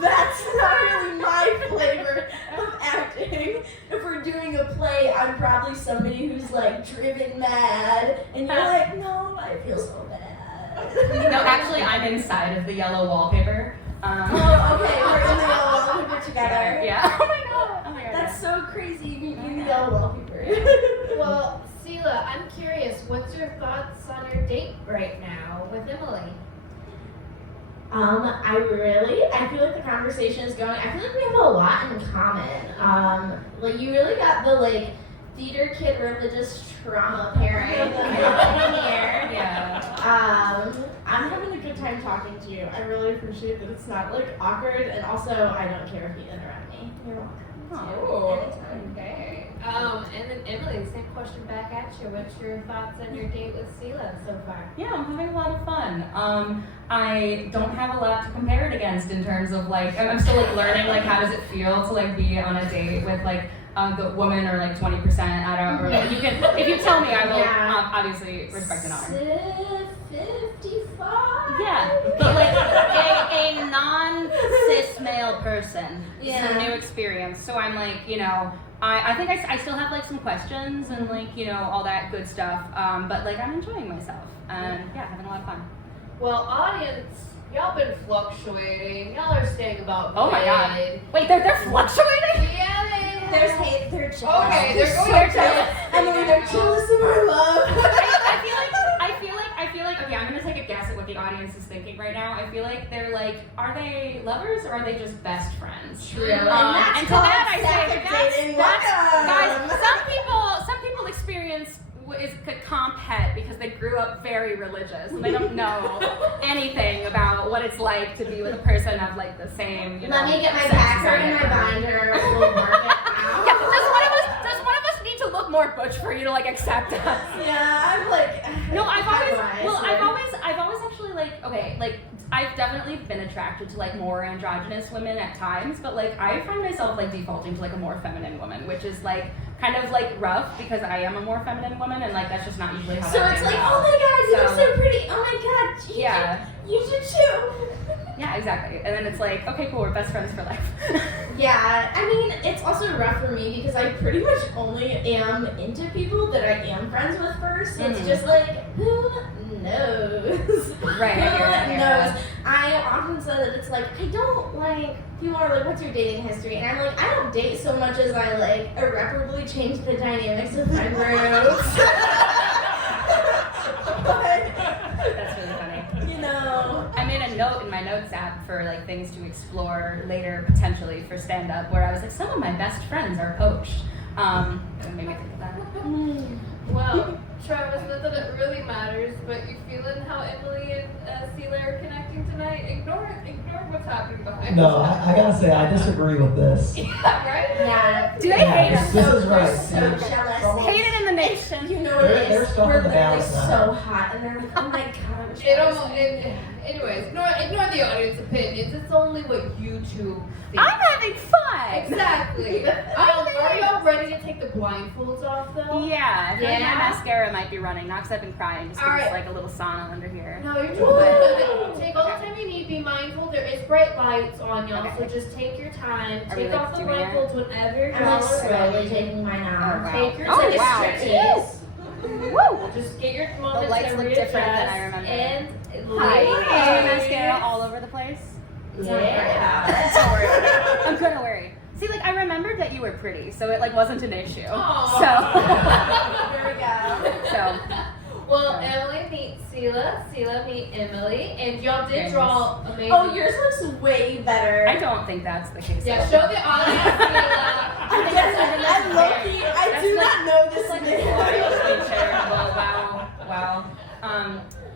That's not really my flavor of acting. If we're doing a play, I'm probably somebody who's like driven mad, and you're like, no, I feel so bad. No, actually, I'm inside of the yellow wallpaper. Oh, okay, we're in the yellow wallpaper together. Yeah. Oh my god. That's so crazy. You meet me in the yellow wallpaper. Well, Celah, I'm curious, what's your thoughts on your date right now with Emily? I feel like the conversation is going, I feel like we have a lot in common. Like you really got the like theater kid religious trauma parent here. Yeah. I'm having a good time talking to you. I really appreciate that it's not like awkward, and also I don't care if you interrupt me. You're welcome. Oh, okay. And then Emily, same question back at you. What's your thoughts on your date with Celah so far? Yeah, I'm having a lot of fun. I don't have a lot to compare it against in terms of like I'm still like learning like how does it feel to like be on a date with like the woman or like 20%. I don't really. You can if you tell me, I will obviously respect and honor. 55. Yeah, but like a non-cis male person. Yeah. It's a new experience. So I'm like, you know, I think I still have like some questions and like, you know, all that good stuff. But like I'm enjoying myself and yeah, having a lot of fun. Well, audience, y'all been fluctuating. Y'all are staying about Oh my god. mid. Wait, they're fluctuating? Yeah, they have. There's hate, they're jealous. Okay, they're so going jealous. Emily, they're jealous of our love. I feel like, okay, I'm gonna take a guess at what the audience is thinking right now. I feel like they're like, are they lovers or are they just best friends? True. And to that I say, guys, some people experience is comp het because they grew up very religious and they don't know anything about what it's like to be with a person of like the same, you know. Let me get my sex packer and my desire. binder. We'll mark it out. Yeah, does one of us need to look more butch for you to like accept us? Yeah, I'm like. No, I've always actually like, okay, like I've definitely been attracted to like more androgynous women at times, but like I find myself like defaulting to like a more feminine woman, which is like kind of like rough because I am a more feminine woman and like that's just not usually how So that it's plays like, out. oh my god, you're so pretty. Oh my god, Yeah. you should too. Yeah, exactly. And then it's like, okay, cool, we're best friends for life. Yeah, I mean, it's also rough for me because I pretty much only am into people that I am friends with first. So it's just like, who knows? Right, I hear that, Who yeah. knows? I often say that it's like, I don't like, people are like, what's your dating history? And I'm like, I don't date so much as I like irreparably change the dynamics of friend groups. That's really funny. You know. I made a note in my notes app for like things to explore later potentially for stand-up where I was like, some of my best friends are poached. It made me think of that. Well, Travis, not that it really matters, but you feeling how Emily and Celah are connecting tonight? Ignore what's happening behind No, us. I gotta say, I disagree with this. Yeah, right? Yeah. Do they hate us? This is right. So jealous. almost- hate it in the nation. You know what it They're is? stuck We're in the literally balance now. so hot, and they're like, oh my god. Anyways, ignore the audience opinions. It's only what you two think. I'm having fun. Exactly. Are y'all ready to take the blindfolds off though? Yeah, I feel like Yeah? my mascara might be running now because I've been crying just because All right. it's like a little sauna under here. No, you're good. Take all the time you need. Be mindful. There is bright lights on y'all, Okay. so just take your time. Are we, Take like, off the doing it? blindfolds whenever I'm y'all like are slowly ready. taking mine off. Oh, wow. Take your Oh, time. wow. Striptease. Woo! Just get your moments lights to look readjust different than I remember. And Hi. lights. Is my mascara all over the place? Yeah. Don't worry. I'm gonna worry. See, like I remembered that you were pretty, so it like wasn't an issue. Aw. There we go. So Well, Emily meet Celah. Celah meet Emily, and y'all did Yes. draw amazing. Oh, yours looks way better. I don't think that's the case. Yeah, at all. show the audience Celah. I low-key, I That's do like- not know this It's like name. royally charitable. Wow.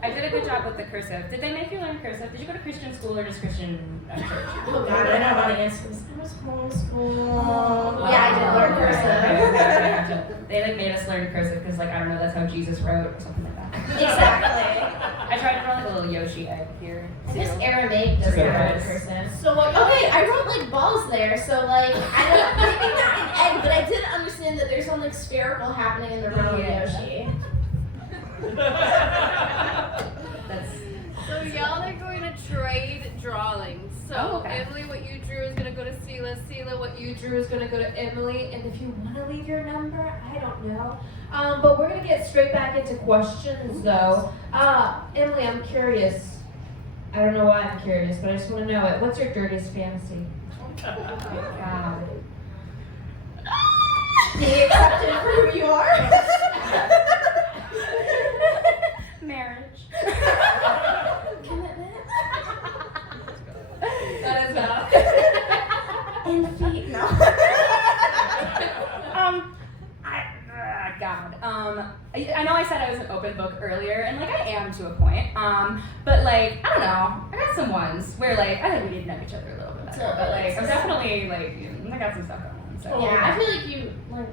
I did a good job with the cursive. Did they make you learn cursive? Did you go to Christian school or just Christian church? Oh god, I know how to answer this. I was homeschooled. Oh, Yeah, I did learn okay, cursive. okay. They like made us learn cursive because like I don't know, that's how Jesus wrote or something like that. Exactly. I tried to draw like a little Yoshi egg here. I guess too. Aramaic doesn't Yeah. have a cursive. So what? Okay, I wrote like balls there, so like I don't maybe not an egg, but I did understand that there's something spherical happening in the realm of Yoshi. That's So y'all are going to trade drawings. So Oh, okay. Emily, what you drew is going to go to Celah. Celah, what you Drew is gonna go to Emily, and if you want to leave your number, I don't know. But we're gonna get straight back into questions, though. Emily, I'm curious. I don't know why I'm curious, but I just want to know it. What's your dirtiest fantasy? God. Being accepted for who you are. Marriage. Commitment. That is And feet. No. God. I know I said I was an open book earlier, and like I am to a point. But like I don't know. I got some ones where like I think we need to know each other a little bit better. But like I'm definitely like I got some stuff going on. So Yeah, I feel like you like.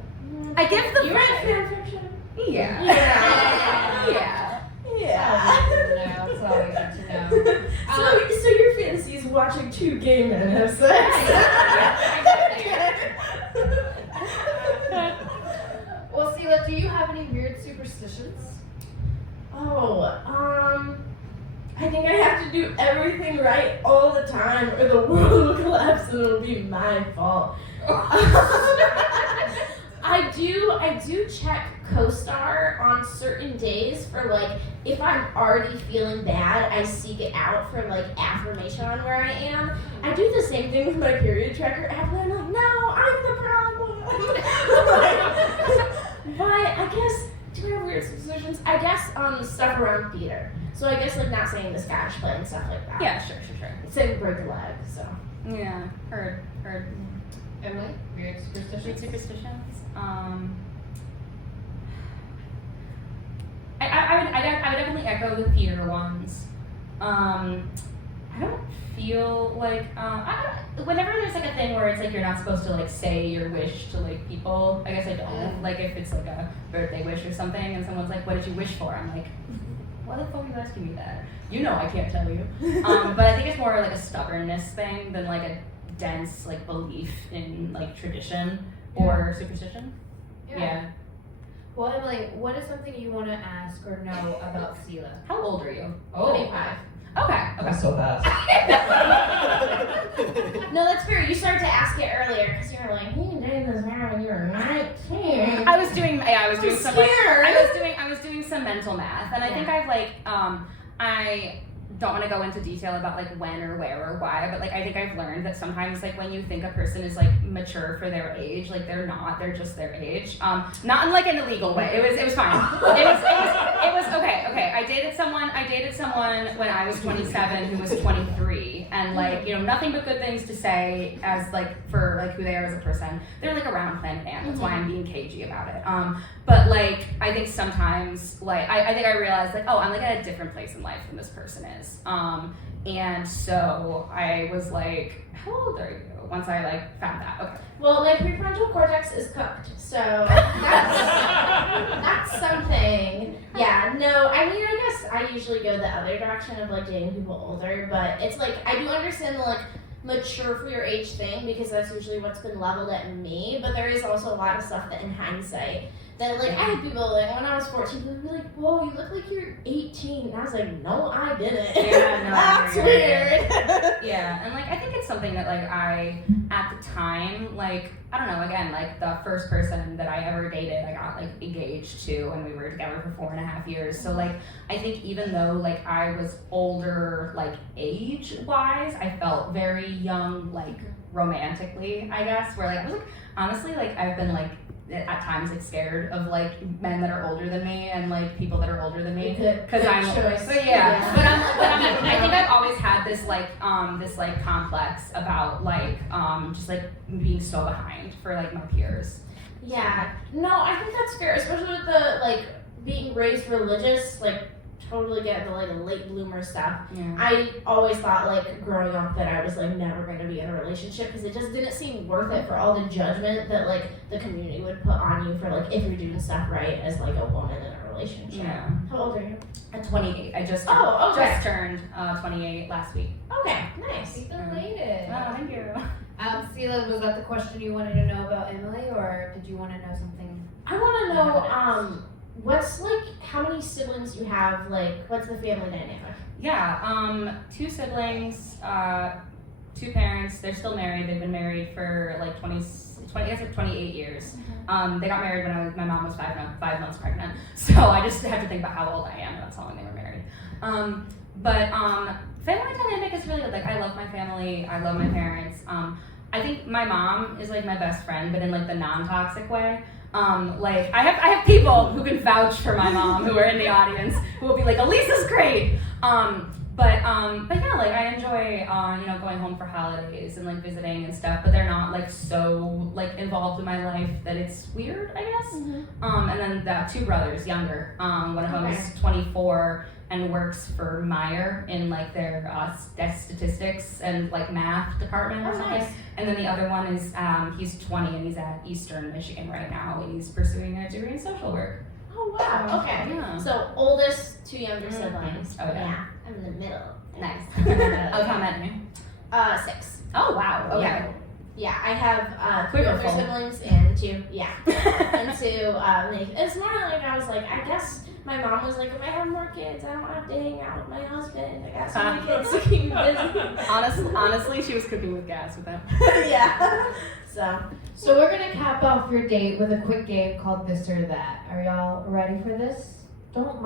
I give the You write fan fiction. Yeah. Yeah. Yeah. Yeah. That's all we need to know. So your fantasy is watching two gay men have sex. Well, Celah, do you have any weird superstitions? Oh, I think I have to do everything right all the time, or the world will collapse and it'll be my fault. I do check CoStar on certain days for like if I'm already feeling bad, I seek it out for like affirmation on where I am. I do the same thing with my period tracker app, and I'm like, no, I'm the problem. But I guess do I have weird superstitions? I guess stuff around theater. So I guess like not saying the Scottish play and stuff like that. Yeah, sure. Saying break a leg. So Yeah, heard. Emily, weird Weird superstitions? superstitions. I would definitely echo the theater ones. I don't feel like whenever there's like a thing where it's like you're not supposed to like say your wish to like people. I guess I don't. Like if it's like a birthday wish or something, and someone's like, "What did you wish for?" I'm like, "Why the fuck are you asking me that? You know I can't tell you." But I think it's more like a stubbornness thing than like a dense like belief in like tradition or superstition. Yeah. Well, Emily, what is something you want to ask or know about Celah? How old are you? 25. Okay. That's so fast. No, that's fair. You started to ask it earlier because you were like, "You did this now when you were 19." I was doing some like scared. I was doing some mental math, and I think I've like I don't want to go into detail about like when or where or why, but like I think I've learned that sometimes like when you think a person is like mature for their age, like they're not, they're just their age. Not in like an illegal way. It was fine. It was okay. I dated someone when I was 27 who was 23, and like, you know, nothing but good things to say as like for like who they are as a person. They're like around Planet Ant. That's why I'm being cagey about it. But like, I think sometimes, like, I think I realized, like, oh, I'm like at a different place in life than this person is. And so I was like, how old are you? Once I like found that. Okay. Well, my prefrontal cortex is cooked, so that's something. Yeah, no, I mean, I guess I usually go the other direction of like dating people older, but it's like I do understand the like mature for your age thing because that's usually what's been leveled at me, but there is also a lot of stuff that in hindsight that like I had people like when I was 14 people would be like, whoa, you look like you're 18, and I was like, no, I didn't. Yeah, no, That's yeah, weird. Yeah, and like I think it's something that like I at the time, like I don't know, again, like the first person that I ever dated, I got like engaged to and we were together for 4.5 years. So like I think even though like I was older like age wise, I felt very young like romantically, I guess, where like I was like honestly like I've been like at times like scared of like men that are older than me and like people that are older than me because I'm choice. but I think I've always had this like complex about like just like being so behind for like my peers. Yeah, no, I think that's fair, especially with the like being raised religious, like totally get the like late bloomer stuff. Yeah. I always thought like growing up that I was like never going to be in a relationship because it just didn't seem worth it for all the judgment that like the community would put on you for like if you're doing stuff right as like a woman in a relationship. Yeah. How old are you? At 28, I just okay. turned 28 last week. Okay, nice. Be belated. Oh, thank you. Celah, was that the question you wanted to know about Emily, or did you want to know something? I want to know what's like how many siblings you have, like what's the family dynamic? Yeah, 2 siblings, 2 parents. They're still married. They've been married for like 28 years. They got married when my mom was 5 months pregnant. So I just have to think about how old I am. That's how long they were married. But family dynamic is really like I love my family. I love my parents. I think my mom is like my best friend, but in like the non-toxic way. Like I have people who can vouch for my mom who are in the audience who will be like, Elisa's great. But yeah, like I enjoy going home for holidays and like visiting and stuff, but they're not like so like involved in my life that it's weird, I guess. And then the 2 brothers, younger. One of them is 24 and works for Meyer in like their statistics and like math department or something. Nice. And then the other one is he's 20 and he's at Eastern Michigan right now and he's pursuing a degree in social work. Oh wow. Okay. Yeah. So oldest, 2 younger siblings. Oh yeah. I'm in the middle. Nice. Of how many? 6. Oh wow. Okay. Yeah. Yeah, I have 3 Quiver older full. siblings and 2. Yeah. And 2. It's more like I was like, I guess my mom was like, if I have more kids, I don't have to hang out with my husband. I got so many kids to keep me busy. Honestly, she was cooking with gas with them. Yeah. So we're gonna cap off your date with a quick game called This or That. Are y'all ready for this? Don't.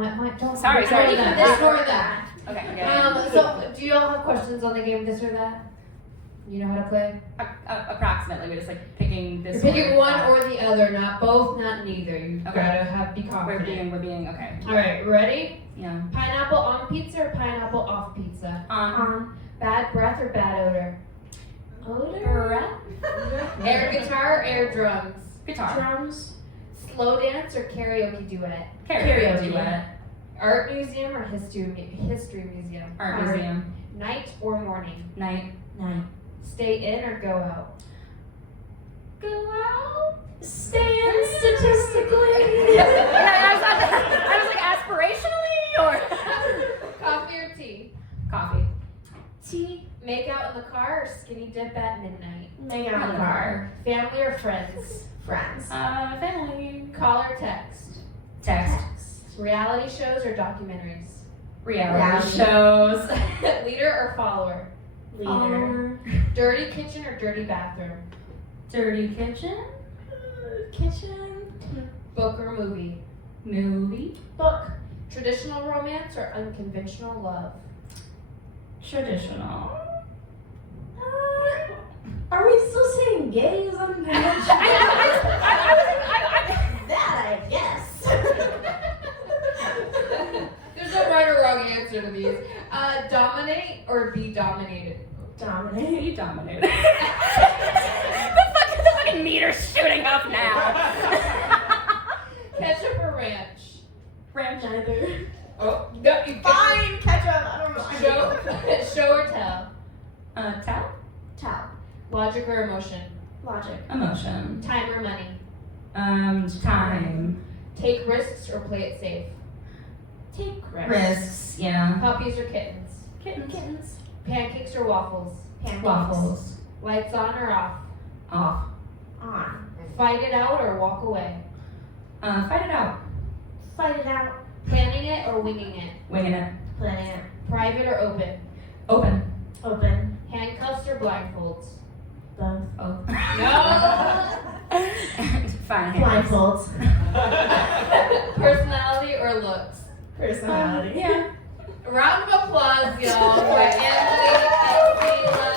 Sorry. Ignore that. This Ignore or that. Okay. So do y'all have questions on the game This or That? You know how to play? Approximately, we're just like picking this. You're picking word. one or the other, not both, not neither. You've Okay. gotta be confident. We're being okay. All right, ready? Yeah. Pineapple on pizza or pineapple off pizza? Bad breath or bad odor? Odor? Air guitar or air drums? Guitar. Drums? Slow dance or karaoke duet? Karaoke duet. Art museum or history museum? Art museum. Night or morning? Night. Stay in or go out? Go out? Stay in statistically. I was like aspirationally or Coffee or tea? coffee. Tea. Make out in the car or skinny dip at midnight? Make out in the car. Family or friends? Friends. Family. Call or text? Text. Reality shows or documentaries? Reality shows. Leader or follower? Leader. Dirty kitchen or dirty bathroom? Dirty kitchen. Kitchen. Book or movie? Movie. Book. Traditional romance or unconventional love? Traditional. Are we still saying gay is unconventional? That I guess. There's no right or wrong answer to these. Dominate or be dominated? Dominate. You dominated. the fucking meter's shooting up now. Ranch. Neither. Oh, no, you Fine, ketchup. I don't know. Show or tell. Tell. Tell. Logic or emotion. Logic. Emotion. Time or money. Time. Take risks or play it safe. Take Risks. Yeah. Puppies or kittens. Kittens. Pancakes or waffles. Pancakes. Waffles. Lights on or off. Off. On. Fight it out or walk away. Fight it out. Fight it out. Planning it or winging it. Winging it. Planning it. Private or open. Open. Open. Handcuffs or blindfolds. Both. Oh. No. Fine. Hands. Blindfolds. Personality or looks. Personality. Yeah. Round of applause, y'all, for Emily and Celah.